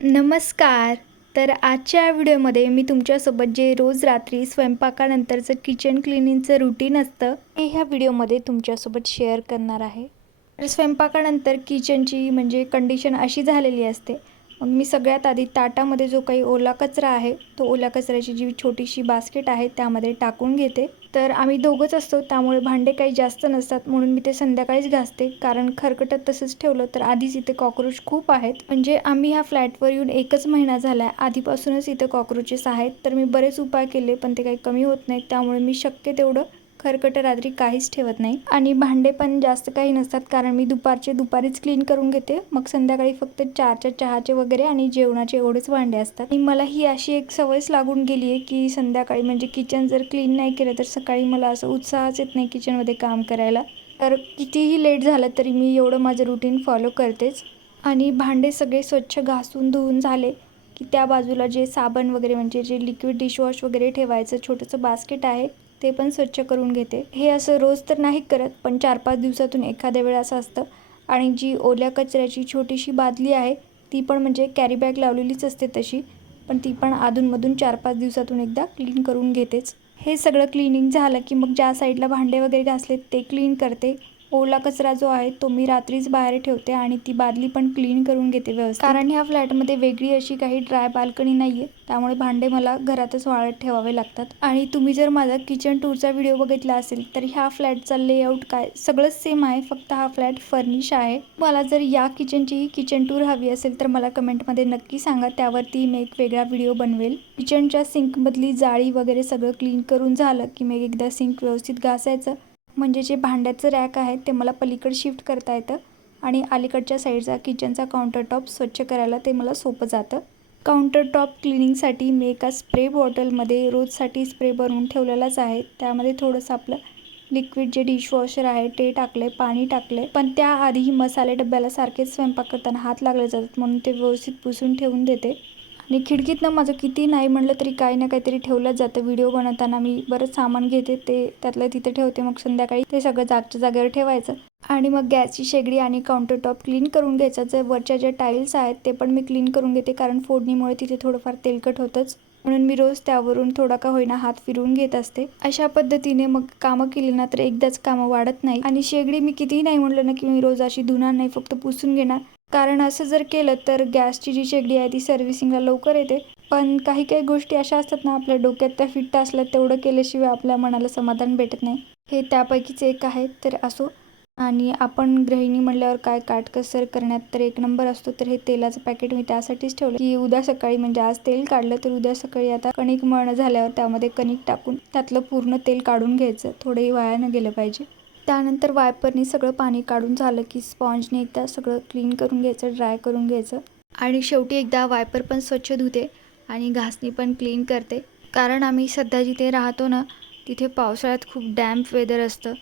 नमस्कार. तर आजच्या व्हिडिओमध्ये मी तुमच्यासोबत जे रोज रात्री स्वयंपाकानंतरचं किचन क्लिनिंगचं रुटीन असतं हे ह्या व्हिडिओमध्ये तुमच्यासोबत शेअर करणार आहे. तर स्वयंपाकानंतर किचनची म्हणजे कंडिशन अशी झालेली असते मग मी सगळ्यात आधी ताटामध्ये जो काही ओला कचरा आहे तो ओल्या कचऱ्याची जी छोटीशी बास्केट आहे त्यामध्ये टाकून घेते. तर आम्ही दोघंच असतो त्यामुळे भांडे काही जास्त नसतात म्हणून मी ते संध्याकाळीच घासते. कारण खरकटत तसंच ठेवलं तर आधीच इथे कॉक्रोच खूप आहेत. म्हणजे आम्ही ह्या फ्लॅटवर येऊन एकच महिना झाला आहे आधीपासूनच इथं कॉक्रोचेस आहेत. तर मी बरेच उपाय केले पण ते काही कमी होत नाहीत. त्यामुळे मी शक्य तेवढं खरकट रात्री काहीच ठेवत नाही. आणि भांडे पण जास्त काही नसतात कारण मी दुपारचे दुपारीच क्लीन करून घेते. मग संध्याकाळी फक्त चारच्या चहाचे वगैरे आणि जेवणाचे एवढेच भांडे असतात. आणि मला ही अशी एक सवयच लागून गेली आहे की संध्याकाळी म्हणजे किचन जर क्लीन नाही केलं तर सकाळी मला असं उत्साहच येत नाही किचनमध्ये काम करायला. तर कितीही लेट झालं तरी मी एवढं माझं रुटीन फॉलो करतेच. आणि भांडे सगळे स्वच्छ घासून धुवून झाले की त्या बाजूला जे साबण वगैरे म्हणजे जे लिक्विड डिशवॉश वगैरे ठेवायचं छोटंसं बास्केट आहे ते पण स्वच्छ करून घेते. हे असं रोज तर नाही करत पण चार पाच दिवसातून एखाद्या वेळा असं असतं. आणि जी ओल्या कचऱ्याची छोटीशी बादली आहे ती पण म्हणजे कॅरी बॅग लावलेलीच असते तशी पण ती पण अधूनमधून चार पाच दिवसातून एकदा क्लीन करून घेतेच. हे सगळं क्लिनिंग झालं की मग ज्या साईडला भांडे वगैरे घासलेत ते क्लीन करते. ओला कचरा जो आहे तो मी रात्रीच बाहेर ठेवते आणि ती बादली पण क्लीन करून घेते व्यवस्थित. कारण ह्या फ्लॅटमध्ये वेगळी अशी काही ड्राय बाल्कनी नाही आहे त्यामुळे भांडे मला घरातच वाळत ठेवावे लागतात. आणि तुम्ही जर माझा किचन टूरचा व्हिडिओ बघितला असेल तर ह्या फ्लॅटचा लेआउट काय? सगळंच सेम आहे फक्त हा फ्लॅट फर्निश आहे. मला जर या किचनची किचन टूर हवी असेल तर मला कमेंटमध्ये नक्की सांगा. त्यावरती मी एक वेगळा व्हिडिओ बनवेल. किचनच्या सिंकमधली जाळी वगैरे सगळं क्लीन करून झालं की मग एकदा सिंक व्यवस्थित घासायचं. म्हणजे जे भांड्याचं रॅक आहे ते मला पलीकडे शिफ्ट करता येतं आणि अलीकडच्या साईडचा किचनचा काउंटर टॉप स्वच्छ करायला ते मला सोपं जातं. काउंटर टॉप क्लिनिंगसाठी मी एका स्प्रे बॉटलमध्ये रोजसाठी स्प्रे बनवून ठेवलेलाच आहे. त्यामध्ये थोडंसं आपलं लिक्विड जे डिशवॉशर आहे ते टाकले पाणी टाकले पण त्याआधी मसाले डब्याला सारखेच स्वयंपाक करताना हात लागले जातात म्हणून ते व्यवस्थित पुसून ठेवून देते. आणि खिडकीतनं माझं किती नाही म्हटलं तरी काही ना काहीतरी ठेवलंच जातं. व्हिडिओ बनवताना मी बरंच सामान घेते ते त्यातलं तिथे ठेवते. मग संध्याकाळी ते सगळं जागच्या जागेवर ठेवायचं. आणि मग गॅसची शेगडी आणि काउंटर टॉप क्लीन करून घ्यायचं. जे वरच्या ज्या टाईल्स आहेत ते पण मी क्लीन करून घेते. कारण फोडणीमुळे तिथे थोडंफार तेलकट होतंच. म्हणून मी रोज त्यावरून थोडा का होईना हात फिरवून घेत असते. अशा पद्धतीने मग कामं केली ना तर एकदाच कामं वाढत नाही. आणि शेगडी मी कितीही नाही म्हटलं ना की मी रोज अशी धुणार नाही फक्त पुसून घेणार. कारण असं जर केलं तर गॅसची जी शेगडी आहे ती सर्व्हिसिंगला लवकर येते. पण काही काही गोष्टी अशा असतात ना आपल्या डोक्यात त्या फिट्ट असल्या तेवढं केल्याशिवाय आपल्या मनाला समाधान भेटत नाही. हे त्यापैकीच एक आहे तर असो. आणि आपण गृहिणी म्हणल्यावर काय काटकसर करण्यात तर एक नंबर असतो तर हे तेलाचं पॅकेट मी त्यासाठीच ठेवलं. की उद्या सकाळी म्हणजे आज तेल काढलं तर उद्या सकाळी आता कणिक मळणं झाल्यावर त्यामध्ये कणिक टाकून त्यातलं पूर्ण तेल काढून घ्यायचं. थोडंही वायानं गेलं पाहिजे. त्यानंतर वायपरने सगळं पाणी काढून झालं की स्पॉन्जने एकदा सगळं क्लीन करून घ्यायचं ड्राय करून घ्यायचं. आणि शेवटी एकदा वायपर पण स्वच्छ धुते आणि घासणी पण क्लीन करते. कारण आम्ही सध्या जिथे राहतो ना तिथे पावसाळ्यात खूप डॅम्प वेदर असतं.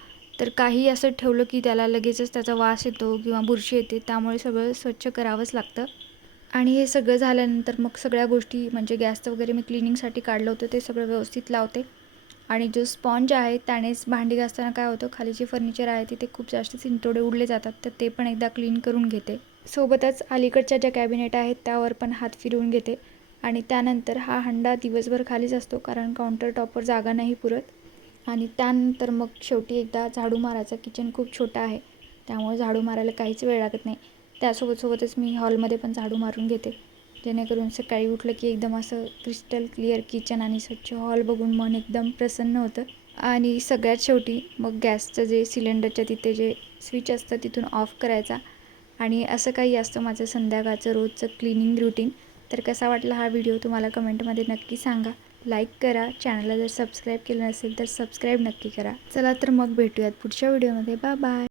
तर काही असं ठेवलं की त्याला लगेचच त्याचा वास येतो किंवा बुरशी येते त्यामुळे सगळं स्वच्छ करावंच लागतं. आणि हे सगळं झाल्यानंतर मग सगळ्या गोष्टी म्हणजे गॅसचं वगैरे मी क्लिनिंगसाठी काढलं होतं ते सगळं व्यवस्थित लावते. आणि जो स्पॉन्ज आहे त्यानेच भांडी घासताना काय होतं खाली जे फर्निचर आहे तिथे खूप जास्त सिंटोडे उडले जातात तर ते पण एकदा क्लीन करून घेते. सोबतच अलीकडच्या ज्या कॅबिनेट आहेत त्यावर पण हात फिरवून घेते. आणि त्यानंतर हा हंडा दिवसभर खालीच असतो कारण काउंटर टॉपवर जागा नाही पुरत. आणि त्यानंतर मग शेवटी एकदा झाडू मारायचा. किचन खूप छोटा आहे त्यामुळे झाडू मारायला काहीच वेळ लागत नाही. त्यासोबत सोबतच मी हॉलमध्ये पण झाडू मारून घेते. जेणेकरून सकाळी उठलं की एकदम असं क्रिस्टल क्लिअर किचन आणि स्वच्छ हॉल बघून मन एकदम प्रसन्न होतं. आणि सगळ्यात शेवटी मग गॅसचं जे सिलेंडरच्या तिथे जे स्विच असतं तिथून ऑफ करायचा. आणि असं काही असतं माझं संध्याकाळचं रोजचं क्लिनिंग रुटीन तर कसा वाटला हा व्हिडिओ तुम्हाला कमेंटमध्ये नक्की सांगा. लाईक करा. चॅनलला जर सबस्क्राईब केलं नसेल तर सबस्क्राईब नक्की करा. चला तर मग भेटूयात पुढच्या व्हिडिओमध्ये बा बाय